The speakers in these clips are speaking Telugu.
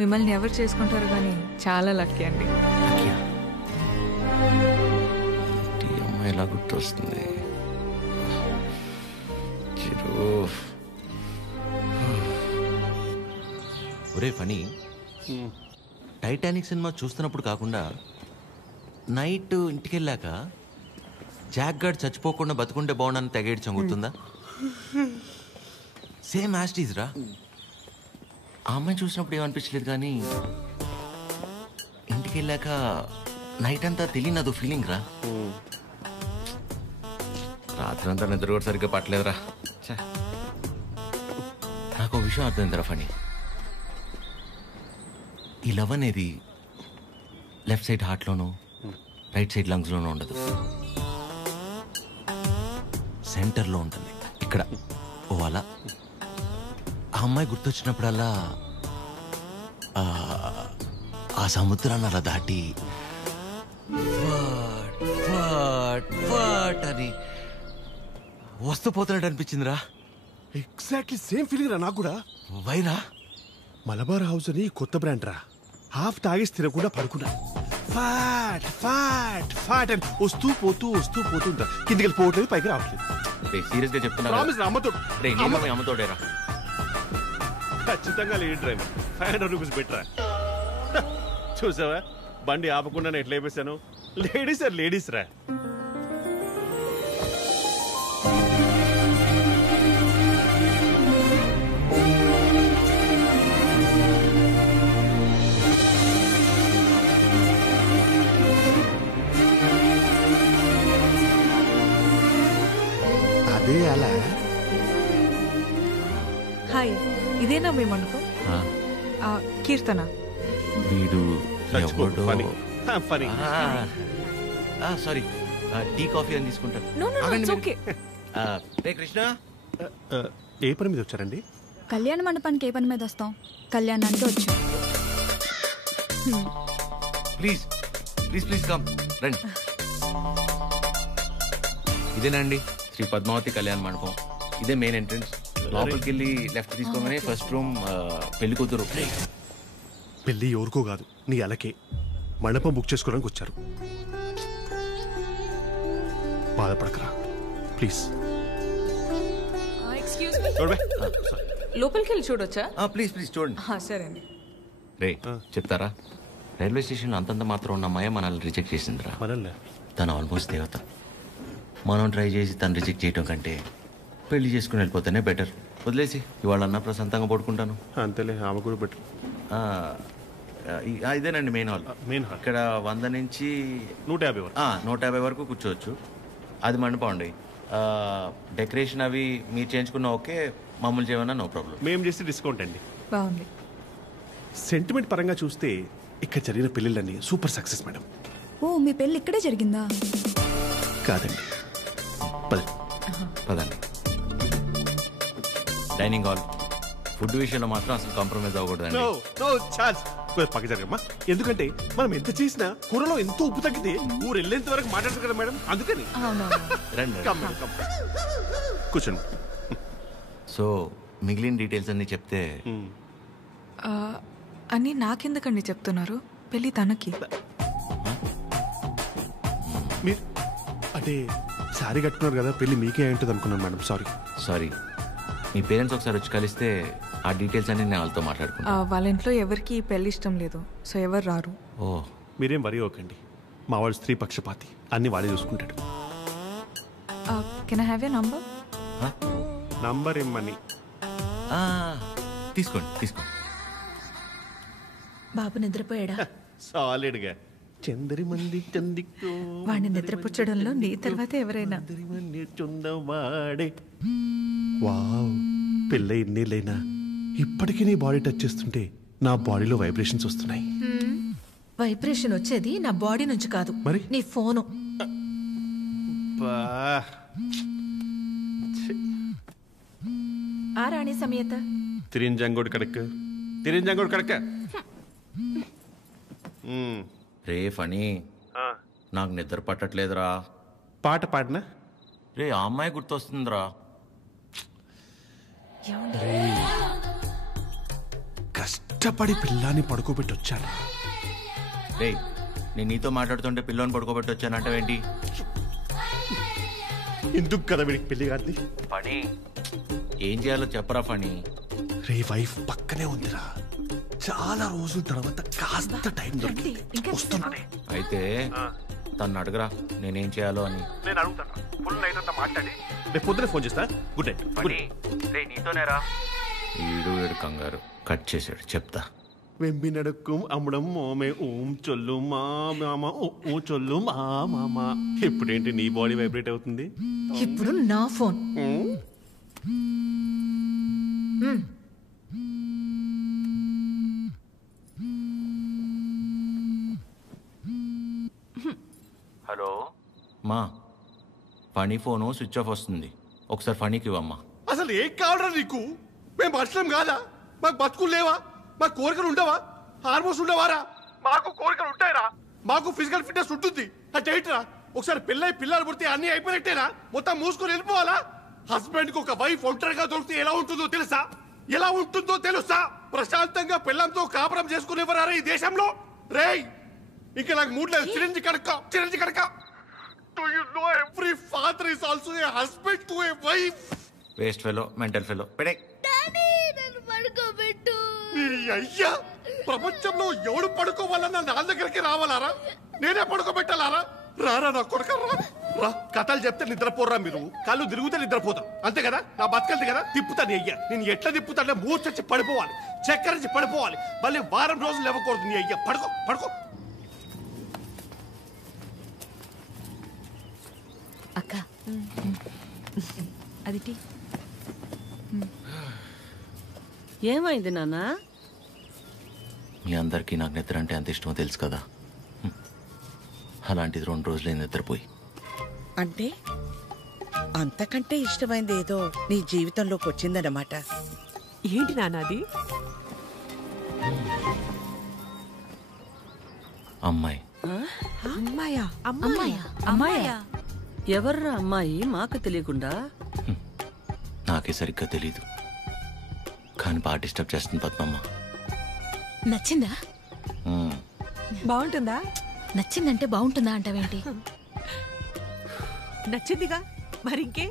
మిమ్మల్ని ఎవరు చేసుకుంటారు కానీ చాలా లక్కీ అండి. ఎలా గుర్తొస్తుంది ఒరే ఫనీ, టైటానిక్ సినిమా చూస్తున్నప్పుడు కాకుండా నైట్ ఇంటికి వెళ్ళాక జాక్ గార్డ్ చచ్చిపోకుండా బతుకుంటే బాగుండని తెగేడ్చాం, గుర్తుందా? సేమ్ యాస్టీజ్ రా. ఆ అమ్మాయిని చూసినప్పుడు ఏమనిపించలేదు, కానీ ఇంటికి వెళ్ళాక నైట్ అంతా తెలియనదు ఫీలింగ్ రా. రాత్రంతా నిద్ర కూడా సరిగ్గా పట్టలేదురా. నాకు ఒక విషయం అర్థమైందిరా ఫనీ, ఈ లవ్ అనేది లెఫ్ట్ సైడ్ హార్ట్లోనూ రైట్ సైడ్ లంగ్స్లోనూ ఉండదు, సెంటర్లో ఉంటుంది, ఇక్కడ. ఓ అలా ఆ అమ్మాయి గుర్తొచ్చినప్పుడల్లా ఆ సముద్రాన్ని అలా దాటి అని వస్తూ పోతున్నట్టు అనిపించిందిరా. ఎగ్జాక్ట్లీ సేమ్ ఫీలింగ్ రా నాకు కూడా. వైరా మలబార్ హౌస్ అని కొత్త బ్రాండ్ రా. హాఫ్ తాగేసి తినకుండా పడుకున్నా. ఫాట్ ఫాట్ ఫాట్ అని వస్తూ పోతుంటా. కిందికి వెళ్ళి పోవట్లేదు, పైకి రావట్లేదు. సీరియస్ గా చెప్తున్నా, అమ్మతోడేరా. ఖచ్చితంగా లేడీ డ్రైవర్. 500 రూపీస్ బెటరా. చూసావా బండి ఆపకుండా ఎట్లా వేసాను. లేడీస్ ఆర్ లేడీస్ రా. అదే అలా. హాయ్, ఇదేనా మీ మండపం? కీర్తన. వీడు ఫనీ. సారీ, టీ కాఫీ అని తీసుకుంటాను. కృష్ణ, ఏ పని మీద వచ్చారండి? కళ్యాణ మండపానికి ఏ పని మీద వస్తాం? కళ్యాణానికి వచ్చాం. ప్లీజ్ ప్లీజ్ ప్లీజ్ కమ్, రండి. ఇదేనండి శ్రీ పద్మావతి కళ్యాణ మండపం. ఇదే మెయిన్ ఎంట్రన్స్. లోపలికి వెళ్ళి లెఫ్ట్ తీసుకోగానే ఫస్ట్ రూమ్ పెళ్లి కూతురు. పెళ్లి ఎవరికో కాదు, నీ అలకే. మండపం బుక్ చేసుకోవడానికి వచ్చారు. బాధపడకరా ప్లీజ్. లోపలికి వెళ్ళి చూడొచ్చా? ప్లీజ్ ప్లీజ్ చూడండి. సరే అండి. రే చెప్తారా, రైల్వే స్టేషన్ అంతంత మాత్రం ఉన్న అమ్మాయి మనల్ని రిజెక్ట్ చేసిందిరా. తను ఆల్మోస్ట్ దేవత. మనం ట్రై చేసి తను రిజెక్ట్ చేయటం కంటే పెళ్లి చేసుకుని వెళ్ళిపోతేనే బెటర్. వదిలేసి ఇవాళ అన్న ప్రశాంతంగా పడుకుంటాను. అంతేలే, ఆమె కూడా బెటర్. ఇదేనండి మెయిన్ హాల్. ఇక్కడ 100 నుంచి 150 వరకు 150 వరకు కూర్చోవచ్చు. అది మండపం అండి. డెకరేషన్ అవి మీరు చేయించుకున్న ఓకే, మామూలు చేయమన్నా నో ప్రాబ్లం. మేము చేసి డిస్కౌంట్ అండి. బాగుంది. సెంటిమెంట్ పరంగా చూస్తే ఇక్కడ జరిగిన పెళ్ళిళ్ళన్నీ సూపర్ సక్సెస్ మేడం. ఓ, మీ పెళ్ళి ఇక్కడే జరిగిందా? కాదండి, పదండి. Dining hall. ఫుడ్ విషయంలో మాత్రం అసలు కాంప్రమైజ్ అవ్వకూడదండి. పక్క జరగమ్మా. ఎందుకంటే మనం ఎంత చేసినా కూరలో ఎంతో ఉప్పు తగ్గితే ఊరు వెళ్ళేంత వరకు మాట్లాడతారు కదా మేడం, అందుకని. కూర్చోండి. సో మిగిలిన డీటెయిల్స్ అన్ని చెప్తే. అన్నీ నాకెందుకండి చెప్తున్నారు? పెళ్ళి తనకి. మీరు అంటే సారీ కట్టుకున్నారు కదా, పెళ్ళి మీకే ఉంటుంది అనుకున్నాను మేడం. సారీ. మీ పేరెంట్స్ ఒకసారి వచ్చి కలిస్తే ఆ డీటెయిల్స్ అన్ని నేను వాళ్ళతో మాట్లాడుకున్నాను. వాళ్ళ ఇంట్లో ఎవరికి పెళ్లి ఇష్టం లేదు, సో ఎవరు రారు. ఓ, మీరేం వరి అవ్వకండి. మా వాడు స్త్రీ పక్షపాతి, అన్ని వాడే చూసుకుంటాడు. Can I have your number? Number ఇమ్మని. తీసుకోండి. బాబు నిద్రపోయాడా? సాలిడ్గా. చందరి మంది చందికో వాడిని నిద్రపుచ్చడంలో నీ తర్వాత ఎవరైనా. వావ్, పెళ్ళై ఇన్నేళ్ళైనా ఇప్పటికీ నీ బాడీ టచ్ చేస్తుంటే నా బాడీలో వైబ్రేషన్స్ వస్తున్నాయి. వైబ్రేషన్ వచ్చేది నా బాడీ నుంచి కాదు, మరి నీ ఫోను. ఆ రాణి సమేత తిరింజంగోడు కడక. రే ఫనీ, నాకు నిద్ర పట్టట్లేదురా. పాట పాడినా రే, ఆ అమ్మాయి గుర్తొస్తుందిరా. కష్టం కష్టపడి పిల్లాన్ని పడుకోబెట్టి వచ్చాను. రేయ్, నేను నీతో మాట్లాడుతుంటే పిల్లోని పడుకోబెట్టి వచ్చానంటావేంటి? ఎందుకు కదా వీడికి పెళ్లి గారిది? పని ఏం చేయాలో చెప్పరా ఫణి. రే వైఫ్ పక్కనే ఉందిరా, చాలా రోజుల తర్వాత కాస్త టైం దొరికింది, వస్తున్నానే. అయితే తను అడగరా నేనేం చేయాలో అని. నేను అడుగుతాను, ఫుల్ నైట్ అంతా మాట్లాడి రేపు పొద్దున ఫోన్ చేస్తా. Good night. నీతోనేరా. వీడు కంగారు కట్ చేశాడు, చెప్తా. వెంబి నడుక్కుం అమ్మడం మోమే ఓం చొల్లు మా మామ ఓ చొల్లు మా మామ. ఇప్పుడేంటి నీ బాడీ వైబ్రేట్ అవుతుంది? ఇప్పుడు నా ఫోన్. హలో మా, ఫణి ఫోను స్విచ్ ఆఫ్ వస్తుంది, ఒకసారి ఫణికి ఇవ్వమ్మా. అసలు ఏం కావాలరా నీకు? మేము మనుషులం కాదా? మాకు బతుకులు లేవా? మాకు కోరికలు ఉండవా? హార్మోన్స్ ఉండవారా? మాకు కోరికలు ఉంటాయిరా, మాకు ఫిజికల్ ఫిట్నెస్ ఉంటుంది. అంటే ఏంటిరా, ఒకసారి పెళ్ళై పిల్లలు పుడితే అన్ని అయిపోయినట్టేనా? మొత్తం మూసుకొని వెళ్ళిపోవాలా? హస్బెండ్ కి ఒక వైఫ్ ఒంటరిగా దొరికితే ఎలా ఉంటుందో తెలుసా? ఎలా ఉంటుందో తెలుసా? ప్రశాంతంగా పిల్లలతో కాపురం చేసుకునేవారా ఈ దేశంలో? రేయ్, ఇంకా నాకు మూడు లేదు. Chironji కడక. Do you know every father is also a husband to a wife? Waste fellow, mental fellow. పెడే అయ్యా, ప్రపంచంలో ఎవడు పడుకోవాలన్నా నా దగ్గరికి రావాలారా? నేనే పడుకోబెట్టాలారా? రారా నా కొడుక, రా. కథలు చెప్తే నిద్రపోరా మీరు, కళ్ళు తిరుగుతే నిద్రపోతాం, అంతే కదా? నా బతకల్ది కదా, తిప్పుతాను. అయ్యా నేను ఎట్లా తిప్పుతానే మూర్చొచ్చి పడిపోవాలి, చక్కరించి పడిపోవాలి, మళ్ళీ వారం రోజులు ఇవ్వకూడదు. నీ అయ్యా పడుకో. అక్క అది టీ. ఏమైంది నాన్న? మీ అందరికీ నాకు నిద్ర అంటే ఎంత ఇష్టమో తెలుసు కదా. అలాంటిది 2 రోజులే నిద్రపోయి. అంటే అంతకంటే ఇష్టమైంది ఏదో నీ జీవితంలోకి వచ్చిందన్నమాట. ఏంటి నాన్నది? అమ్మాయి. అమ్మాయా? ఎవర్రా అమ్మాయి? మాకు తెలియకుండా. నాకే సరిగ్గా తెలీదు, కానీ బాగా డిస్టర్బ్ చేస్తుంది పద్మమ్మ. నచ్చిందా? బాగుంటుందా? నచ్చిందంటే బాగుంటుందా అంటావేంటి? నచ్చిందిగా, మరింకే.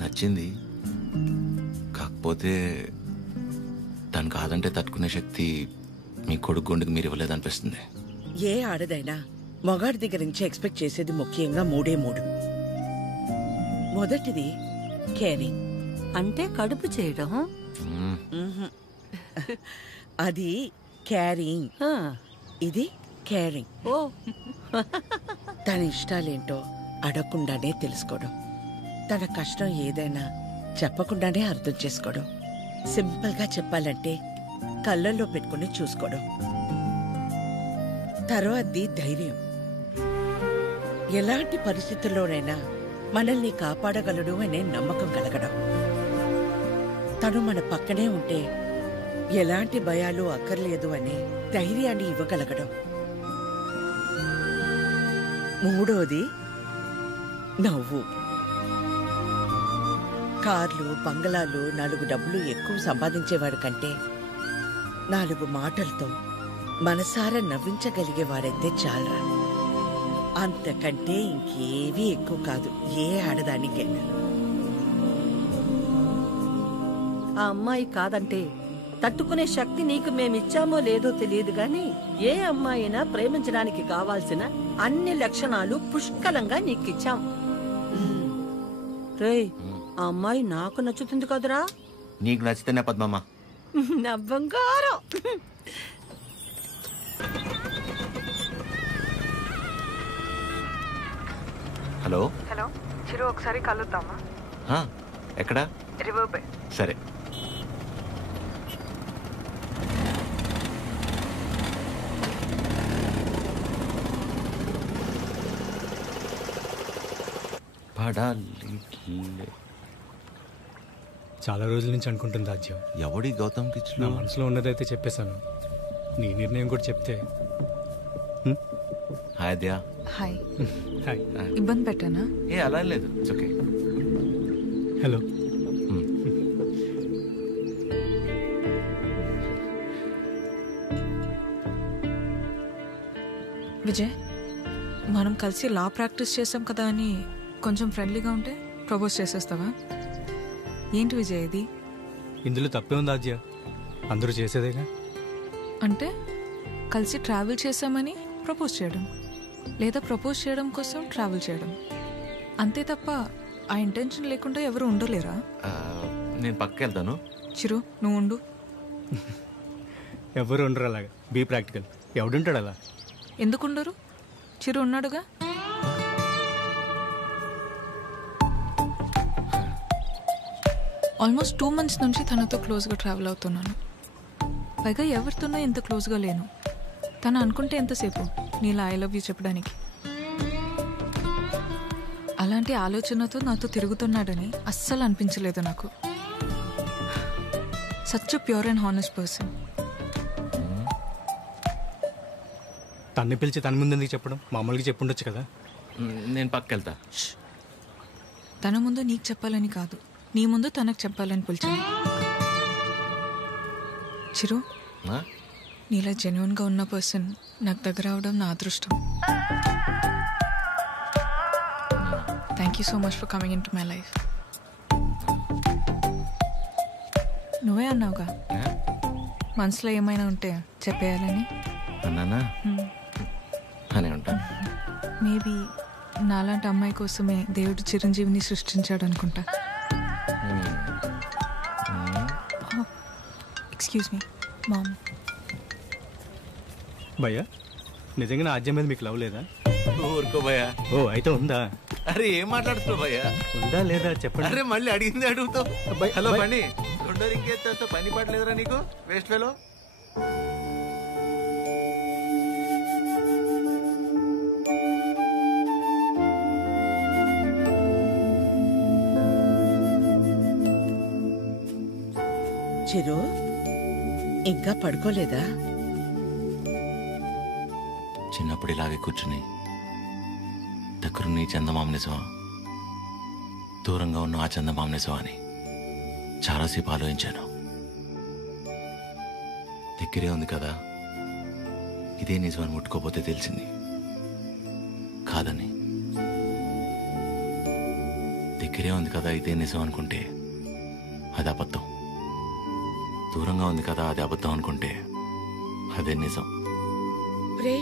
నచ్చింది, కాకపోతే తను కాదంటే తట్టుకునే శక్తి మీ కొడుకు గుండెకి మీరు ఇవ్వలేదనిపిస్తుంది. ఏ ఆడదైనా మొగాడి దగ్గర నుంచి ఎక్స్పెక్ట్ చేసేది ముఖ్యంగా 3 మొదటిది కేరింగ్, అంటే కడుపు చేయడం. అది క్యారింగ్, ఇది కేరింగ్. ఓ తన ఇష్టాలేంటో అడగకుండానే తెలుసుకోవడం, తన కష్టం ఏదైనా చెప్పకుండానే అర్థం చేసుకోవడం, సింపుల్ గా చెప్పాలంటే కళ్ళల్లో పెట్టుకుని చూసుకోవడం. తర్వాతది ధైర్యం, ఎలాంటి పరిస్థితుల్లోనైనా మనల్ని కాపాడగలడు అనే నమ్మకం కలగడం. తను మన పక్కనే ఉంటే ఎలాంటి భయాలు అక్కర్లేదు అనే ధైర్యాన్ని ఇవ్వగలగడం. మూడోది నవ్వు. కార్లు, బంగళాలు, 4 డబ్బులు ఎక్కువ సంపాదించేవాడు కంటే 4 మాటలతో మనసారా నవ్వించగలిగేవాడైతే చాలరా. అంతకంటే ఇంకేవీ ఎక్కువ కాదు ఏ ఆడదానికైనా. ఆ అమ్మాయి కాదంటే తట్టుకునే శక్తి నీకు మేమిచ్చామో లేదో తెలియదు గాని ఏ అమ్మాయినా ప్రేమించడానికి కావాల్సిన అన్ని లక్షణాలు పుష్కలంగా నీకిచ్చాం. రేయ్, ఆ అమ్మాయి నాకు నచ్చుతుంది కదరా? నీకు నచ్చితేనే పద్మమ్మ. నా బంగారం. హలో చిరు, ఒకసారి కలుద్దామా? ఎక్కడా? River bay. సరే. చాలా రోజుల నుంచి అనుకుంటుంది రాజ్యం. ఎవడి గౌతమ్ కిచ్లు? నా మనసులో ఉన్నదైతే చెప్పేశాను, నీ నిర్ణయం కూడా చెప్తే. హాయ్ దయా. హాయ్. హాయ్. ఇబ్బంది పెట్టానా? ఏ అలా లేదు, ఇట్స్ ఓకే. హలో. విజయ్, మనం కలిసి లా ప్రాక్టీస్ చేసాం కదా అని కొంచెం ఫ్రెండ్లీగా ఉంటే ప్రపోజ్ చేసేస్తావా? ఏంటి విజయ్ ఇది? ఇందులో తప్పే ఉంది ఆద్య, అందరూ చేసేదేగా. అంటే కలిసి ట్రావెల్ చేసామని ప్రపోజ్ చేయడం, లేదా ప్రపోజ్ చేయడం కోసం ట్రావెల్ చేయడం, అంతే తప్ప ఆ ఇంటెన్షన్ లేకుండా ఎవరు ఉండలేరా? నేను పక్కకి వెళ్తాను. చిరు, నువ్వు ఉండు. ఎవరు ఉండరు అలాగా, బీ ప్రాక్టికల్. ఎవడుంటాడు అలా? ఎందుకుండరు? చిరు ఉన్నాడుగా. ఆల్మోస్ట్ 2 months నుంచి తనతో క్లోజ్గా ట్రావెల్ అవుతున్నాను. పైగా ఎవరితోనో ఎంత క్లోజ్గా లేను. తను అనుకుంటే ఎంతసేపు నీలా ఐ లవ్ యూ చెప్పడానికి. అలాంటి ఆలోచనతో నాతో తిరుగుతున్నాడని అస్సలు అనిపించలేదు నాకు. Such pure and honest person. తన్ని పిలిచి తన ముందు చెప్పడం, మామూలుగా చెప్పుండొచ్చు కదా. నేను పక్కకి వెళ్తా. తన ముందు నీకు చెప్పాలని కాదు, నీ ముందు తనకు చెప్పాలని పిలిచాను. చిరు, నీలా జెన్యున్గా ఉన్న పర్సన్ నాకు దగ్గర అవడం నా అదృష్టం. Thank you so much for coming in to my life. నువ్వే అన్నావుగా మనసులో ఏమైనా ఉంటే చెప్పేయాలని. అన్నానా? అనే ఉంటాను. మేబీ నాలాంటి అమ్మాయి కోసమే దేవుడు చిరంజీవిని సృష్టించాడు అనుకుంటా. Excuse me ma'am. భయ్యా, నిజంగా నా ఆద్యం మీద మీకు లవ్ లేదా? ఊరుకో భయ్యా. ఓ, అయితే ఉందా? అరే ఏం మాట్లాడుతున్నావు భయ్యా? ఉందా లేదా చెప్పండి. అరే మళ్ళీ అడిగింది అడుగుతావు. హలో బండి, రెండో ఇంకేస్తా. పని పడలేదురా నీకు? Waste fellow. చిరు, ఇంకా పడుకోలేదా? చిన్నప్పుడు ఇలాగే కూర్చుని దగ్గరున్న ఈ చందమామ నిజమా, దూరంగా ఉన్న ఆ చందమామ నిజమా అని చాలాసేపు ఆలోచించాను. దగ్గరే ఉంది కదా, ఇదే నిజమని ముట్టుకోపోతే తెలిసింది కాదని. దగ్గరే ఉంది కదా ఇదే నిజం అనుకుంటే అది అబద్ధం. దూరంగా ఉంది కదా అది అబద్ధం అనుకుంటే అదే నిజం. రే,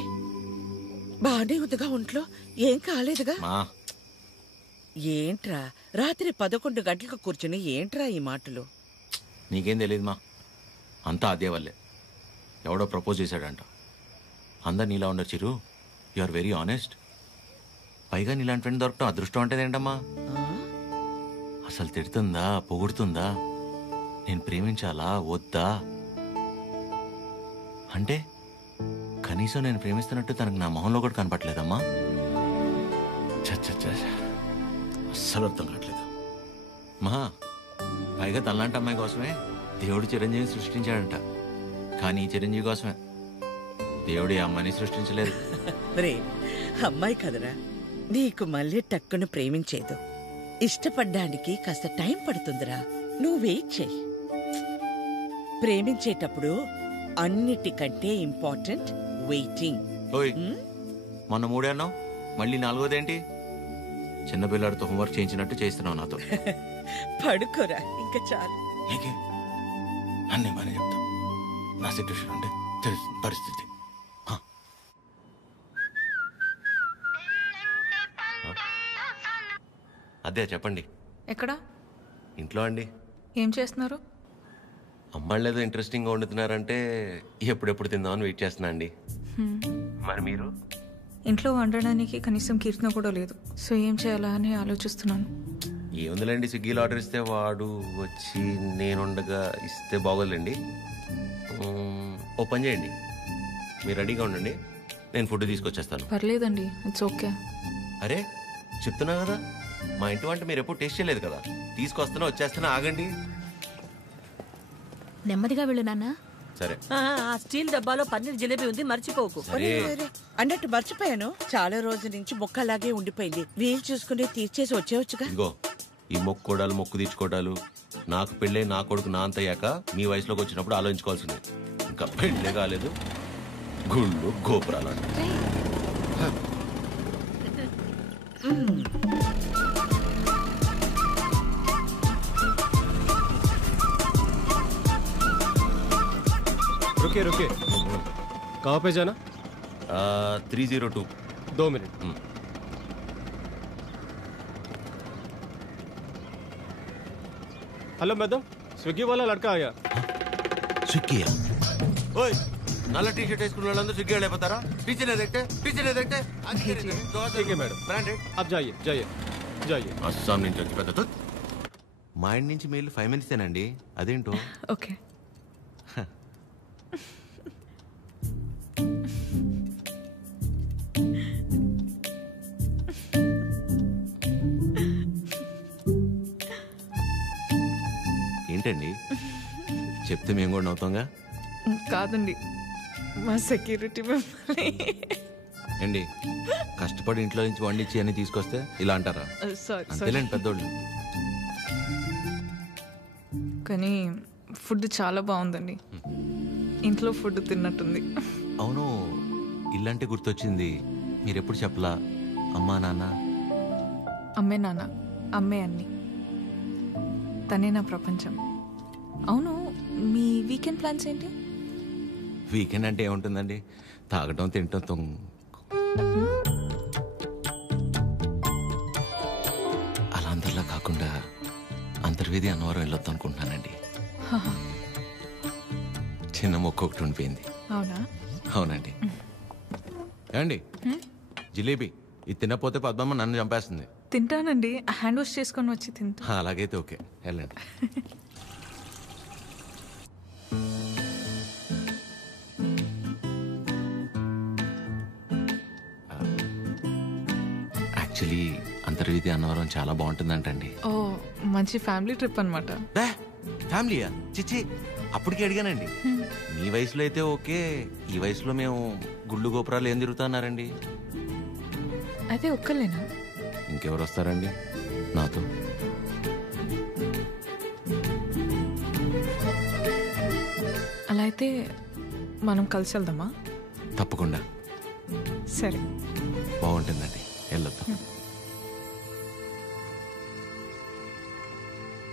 బానే ఉందిగా ఒంట్లో, ఏం కాలేదుగా? మా ఏంట్రా రాత్రి 11 గంటలకు కూర్చుని ఏంట్రా ఈ మాటలు? నీకేం తెలియదు మా, అంతా అదే వల్లే. ఎవడో ప్రపోజ్ చేశాడంట. అందరు నీలా ఉండరు చిరు, యు ఆర్ వెరీ ఆనెస్ట్. పైగా నీలాంటి ఫ్రెండ్ దొరకటం అదృష్టం అంటే ఏంటమ్మా? అసలు తిడుతుందా, పొగుడుతుందా, నేను ప్రేమించాలా వద్దా అంటే కనీసం నేను ప్రేమిస్తున్నట్టు తనకు నా మొహంలో కూడా కనపట్లేదమ్మా. అస్సలు అర్థం కావట్లేదు మా. పైగా తనలాంటి అమ్మాయి కోసమే దేవుడు చిరంజీవి సృష్టించాడంట. కానీ ఈ చిరంజీవి కోసమే దేవుడు ఈ అమ్మాయిని సృష్టించలేదు. రే, అమ్మాయి కదరా, నీకు మళ్ళీ టక్కును ప్రేమించేదు. ఇష్టపడ్డానికి కాస్త టైం పడుతుందిరా, నువ్వు వెయిట్ చెయ్యి. ప్రేమించేటప్పుడు అన్నిటికంటే ఇంపార్టెంట్ వెయిటింగ్. ఓయ్, మొన్న 3 అన్నావు, మళ్ళీ 4వదేంటి? చిన్నపిల్లాడితో హోంవర్క్ చేయించినట్టు చేస్తున్నావు నాతో. పడుకోరా, ఇంకా చాలు. నీకే అన్నీ బాగానే చెప్తాం. నా సిట్యుయేషన్ అంటే తెలుస్తుంది పరిస్థితి. అదే చెప్పండి. ఎక్కడా? ఇంట్లో అండి. ఏం చేస్తున్నారు? అమ్మాళ్ళు ఏదో ఇంట్రెస్టింగ్గా వండుతున్నారంటే ఎప్పుడెప్పుడు తిందామని వెయిట్ చేస్తున్నా అండి. మరి మీరు? ఇంట్లో వండడానికి కనీసం కీర్తన కూడా లేదు, సో ఏం చేయాలా అని ఆలోచిస్తున్నాను. ఏముందిలేండి, స్విగ్గీలో ఆర్డర్ ఇస్తే వాడు వచ్చి నేనుండగా ఇస్తే బాగోదులేండి. ఓ పని చేయండి, మీరు రెడీగా ఉండండి, నేను ఫుడ్ తీసుకొచ్చేస్తాను. పర్లేదండి, ఇట్స్ ఓకే. అరే చెప్తున్నా కదా, మా ఇంటి వంట మీరు ఎప్పుడు టేస్ట్ చేయలేదు కదా, తీసుకొస్తున్నా వచ్చేస్తున్నా, ఆగండి. నెమ్మదిగా వెళ్ళు నాన్న. సరే. ఆ స్టీల్ డబ్బాలో పన్నీర్ జిలేబీ ఉంది, మర్చిపోకు. సరే. అన్నట్టు మర్చిపోయాను, చాలా రోజుల నుంచి మొక్క అలాగే ఉండిపోయింది. వీలు చూసుకుని తీర్చేసి వచ్చేవచ్చుగా. ఇదిగో ఈ మొక్కుకోవడాలు మొక్కు తీర్చుకోవడాలు నాకు పెళ్ళే నా కొడుకు నా అంతయ్యాక మీ వయసులోకి వచ్చినప్పుడు ఆలోచించుకోవాల్సిందే. ఇంకా పెళ్ళే కాలేదు, గుళ్ళు గోపురాలు. रुकिए रुकिए, कहाँ पे जाना? 302. 2 मिनट. हेलो मैडम, स्विगी वाला लड़का आया. स्विगी ओए नल्ला टी शर्ट వేసుకున్న వాళ్ళందరూ స్విగ్గీ వెళ్ళిపోతారా? టీచర్ देखते ठीक है मैडम, ब्रांडेड. आप जाइए जाइए जाइए. అస్సాం నుంచి వచ్చి పెద్ద మా ఇంటి నుంచి మెయిల్ 5 మినిట్సేనండి. అదేంటో. ఓకే. ఏంటండి చెప్తే మేము కూడా నవ్వుతాంగా. కాదండి, మా సెక్యూరిటీ మిమ్మల్ని. ఏంటి కష్టపడి ఇంట్లో నుంచి వండించి అన్ని తీసుకొస్తే ఇలా అంటారా? అంతేలేండి పెద్దోళ్ళు. కానీ ఫుడ్ చాలా బాగుందండి. ఇంట్లో ఫుడ్ తిన్నట్టుంది. అవును, ఇల్లంటే గుర్తొచ్చింది. మీరెప్పుడు చెప్పలా అమ్మా నాన్న? అమ్మే నాన్న, అమ్మే అన్ని. తనే నా ప్రపంచం. అవును, మీ వీకెండ్ ప్లాన్స్ ఏంటి? వీకెండ్ అంటే ఏముంటుందండి, తాగటం తినటం అలా అందరిలా కాకుండా అంతర్వేది అన్నవరం వెళ్ళొద్దాం అనుకుంటున్నానండి. చిన్న మొక్క ఒకటి ఉండిపోయింది. అవునా? అవునండి. ఏమండి జిలేబీ ఇది తినకపోతే పద్మమ్మ నన్ను చంపేస్తుంది. తింటానండి, హ్యాండ్ వాష్ చేసుకొని వచ్చి తింటా. అలాగైతే ఓకే, వెళ్ళండి. యాక్చువల్లీ అంతర్వేది అన్నవరం చాలా బాగుంటుందంటండి. ఓ, మంచి ఫ్యామిలీ ట్రిప్ అనమాట. ఫ్యామిలీయా? చిచ్చి, అప్పటికి అడిగానండి. మీ వయసులో అయితే ఓకే, ఈ వయసులో మేము గుళ్ళు గోపురాలు ఏం తిరుగుతున్నారండి. అయితే ఒక్కలేనా? ఇంకెవరు వస్తారండి నాతో? అలా అయితే మనం కలిసి వెళ్దామా? తప్పకుండా. సరే, బాగుంటుందండి.